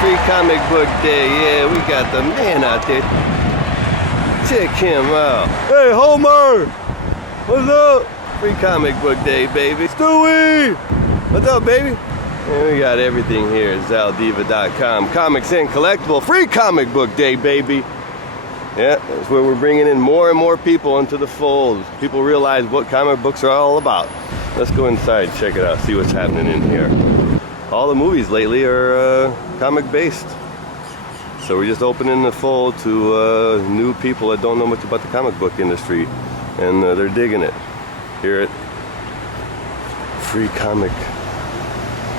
Free Comic Book Day. Yeah, we got the man out there. Check him out. Hey, Homer! What's up? Free Comic Book Day, baby. Stewie! What's up, baby? And we got everything here at Zaldiva.com. Comics and collectible. Free Comic Book Day, baby. Yeah, that's where we're bringing in more and more people into the fold. People realize what comic books are all about. Let's go inside, check it out, see what's happening in here. All the movies lately are comic based. So we're just opening the fold to new people that don't know much about the comic book industry. And they're digging it here at Free Comic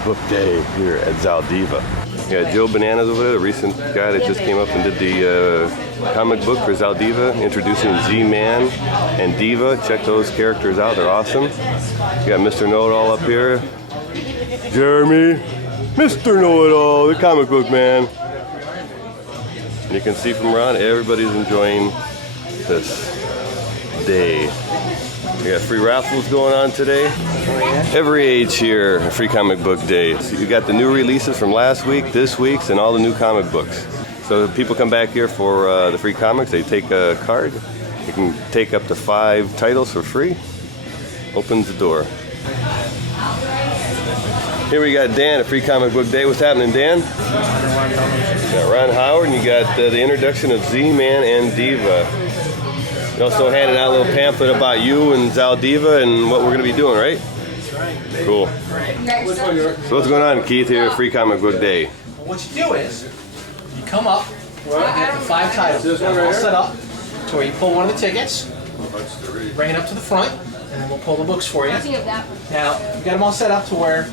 Book Day here at Zaldiva. We got Joe Bananas over there, the recent guy that just came up and did the comic book for Zaldiva, introducing Z-Man and Diva. Check those characters out, they're awesome. We got Mr. Know-It-All up here. Jeremy, Mr. Know-It-All, the comic book man. And you can see from around, everybody's enjoying this day. We got free raffles going on today. Every age here, Free Comic Book Day. So you got the new releases from last week, this week's, and all the new comic books. So if people come back here for the free comics, they take a card. You can take up to 5 titles for free. Opens the door. Here we got Dan at Free Comic Book Day. What's happening, Dan? You got Ron Howard, and you got the introduction of Z-Man and Diva. You also handed out a little pamphlet about you and Zaldiva and what we're going to be doing, right? That's right. Cool. So what's going on, Keith, here at Free Comic Book Day? Well, what you do is, you come up, you get the 5 titles. They're all set up to where you pull one of the tickets, bring it up to the front, and then we'll pull the books for you. Now, you got them all set up to where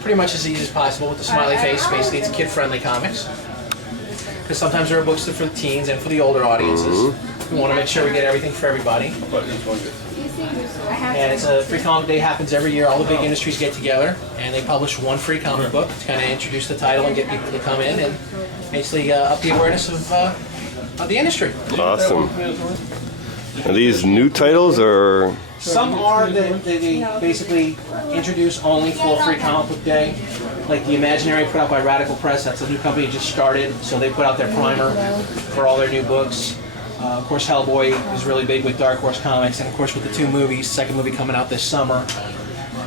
pretty much as easy as possible with the smiley face. Basically, it's kid-friendly comics. Because sometimes there are books that are for the teens and for the older audiences. We want to make sure we get everything for everybody. And it's a Free Comic Day, happens every year. All the big industries get together and they publish one free comic book to kind of introduce the title and get people to come in and basically up the awareness of the industry. Awesome. Are these new titles or? Some are that they basically introduce only for Free Comic Book Day. Like the Imaginary put out by Radical Press, that's a new company that just started, so they put out their primer for all their new books. Of course, Hellboy is really big with Dark Horse Comics, and of course with the 2 movies, second movie coming out this summer.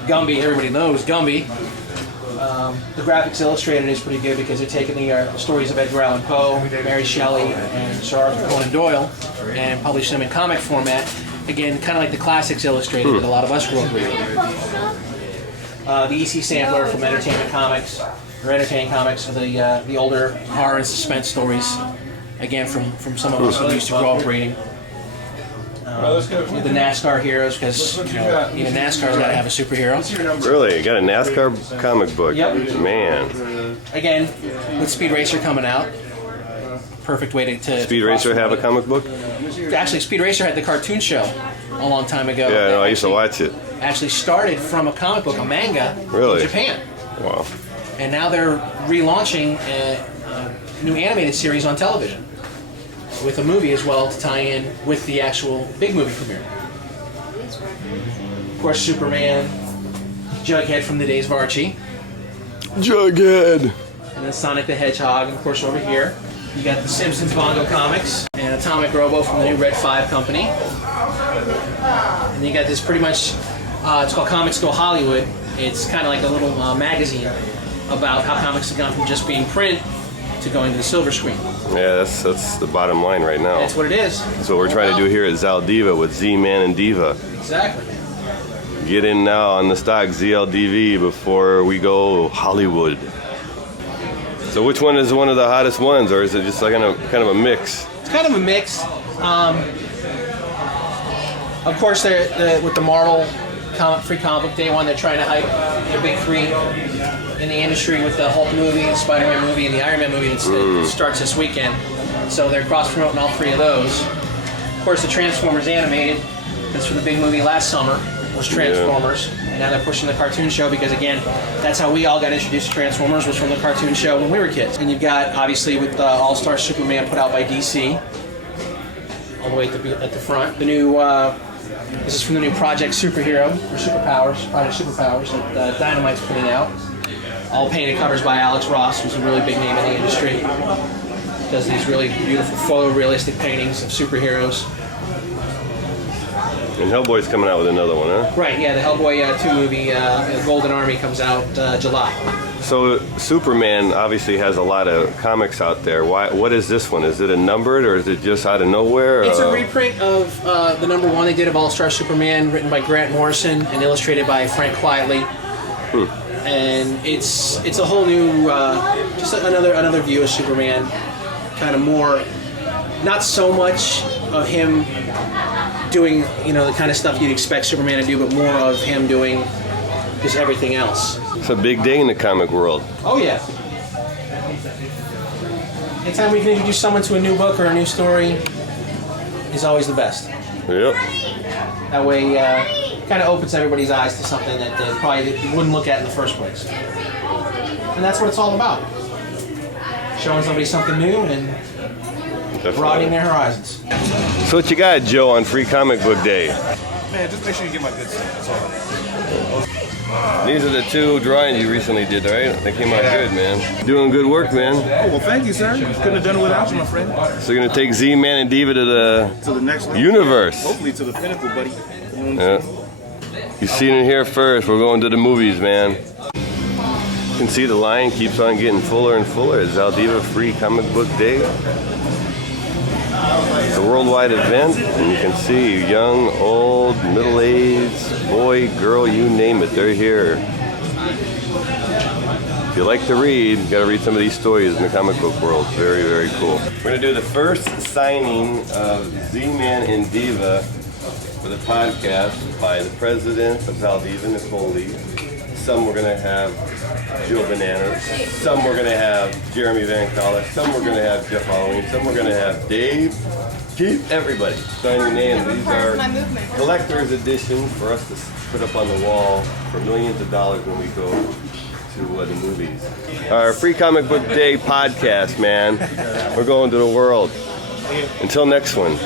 Gumby, everybody knows Gumby. The Graphics Illustrated is pretty good because they're taking the stories of Edgar Allan Poe, Mary Shelley, and Sir Arthur Conan Doyle and publish them in comic format. Again, kind of like the Classics Illustrated that a lot of us grew up reading. The EC Sampler from Entertainment Comics, or Entertaining Comics, are the older horror and suspense stories. Again, from some of us who used to grow up reading. The NASCAR heroes, because even NASCAR's got to have a superhero. Really? You got a NASCAR comic book? Yep. Man. Again, with Speed Racer coming out, perfect way to Speed Racer have a comic book? Actually, Speed Racer had the cartoon show a long time ago. Yeah, no, I used to watch it. Actually started from a comic book, a manga, in Japan. Wow. And now they're relaunching a new animated series on television with a movie as well to tie in with the actual big movie premiere. Of course, Superman, Jughead from the days of Archie. Jughead! And then Sonic the Hedgehog, and of course over here, you got the Simpsons Bongo Comics and Atomic Robo from the new Red 5 company. And you got this pretty much, it's called Comics Go Hollywood. It's kind of like a little magazine about how comics have gone from just being print to going to the silver screen. Yeah, that's the bottom line right now. That's what it is. That's what we're trying to do here at Zaldiva with Z-Man and Diva. Exactly. Get in now on the stock ZLDV before we go Hollywood. So which one is one of the hottest ones, or is it just like kind of a mix? It's kind of a mix. Of course, with the Marvel Free Comic Book Day one, they're trying to hype the big 3 in the industry with the Hulk movie, the Spider-Man movie, and the Iron Man movie that starts this weekend. So they're cross-promoting all 3 of those. Of course, the Transformers animated, that's for the big movie last summer, was Transformers. Yeah. And now they're pushing the cartoon show because, again, that's how we all got introduced to Transformers, was from the cartoon show when we were kids. And you've got, obviously, with All-Star Superman put out by DC, all the way at the front. The new, this is from the new Project Superhero, or Superpowers, Project Superpowers, that Dynamite's putting out. All painted covers by Alex Ross, who's a really big name in the industry. Does these really beautiful photorealistic paintings of superheroes. And Hellboy's coming out with another one, huh? Right, yeah, the Hellboy 2 movie, Golden Army, comes out July. So Superman obviously has a lot of comics out there. What is this one? Is it a numbered or is it just out of nowhere? It's a reprint of the #1 they did of All-Star Superman, written by Grant Morrison and illustrated by Frank Quietly. And it's a whole new, just another view of Superman. Kind of more, not so much of him doing, the kind of stuff you'd expect Superman to do, but more of him doing just everything else. It's a big day in the comic world. Oh yeah. Anytime we can introduce someone to a new book or a new story is always the best. Yep. That way, kind of opens everybody's eyes to something that they probably wouldn't look at in the first place. And that's what it's all about. Showing somebody something new and broadening their horizons. So what you got, Joe, on Free Comic Book Day? Man, just make sure you get my good stuff. That's all. These are the 2 drawings you recently did, right? They came out good, man. Doing good work, man. Oh, well, thank you, sir. Couldn't have done it without you, my friend. So you're gonna take Z-Man and Diva to the next level. universe. Hopefully to the pinnacle, buddy. You know what I'm Yeah. You've seen it here first. We're going to the movies, man. You can see the line keeps on getting fuller and fuller. Zaldiva Free Comic Book Day. It's a worldwide event, and you can see young, old, middle-aged, boy, girl, you name it, they're here. If you like to read, you gotta read some of these stories in the comic book world. Very, very cool. We're gonna do the first signing of Z-Man and Diva for the podcast by the president of Zaldiva, Nicole Lee. Some we're gonna have Jill Bananas. Some we're gonna have Jeremy Van Collar. Some we're gonna have Jeff Halloween. Some we're gonna have Dave. Keith, everybody. Sign your name. These are collector's editions for us to put up on the wall for millions of dollars when we go to the movies. Our Free Comic Book Day podcast, man. We're going to the world. Until next one.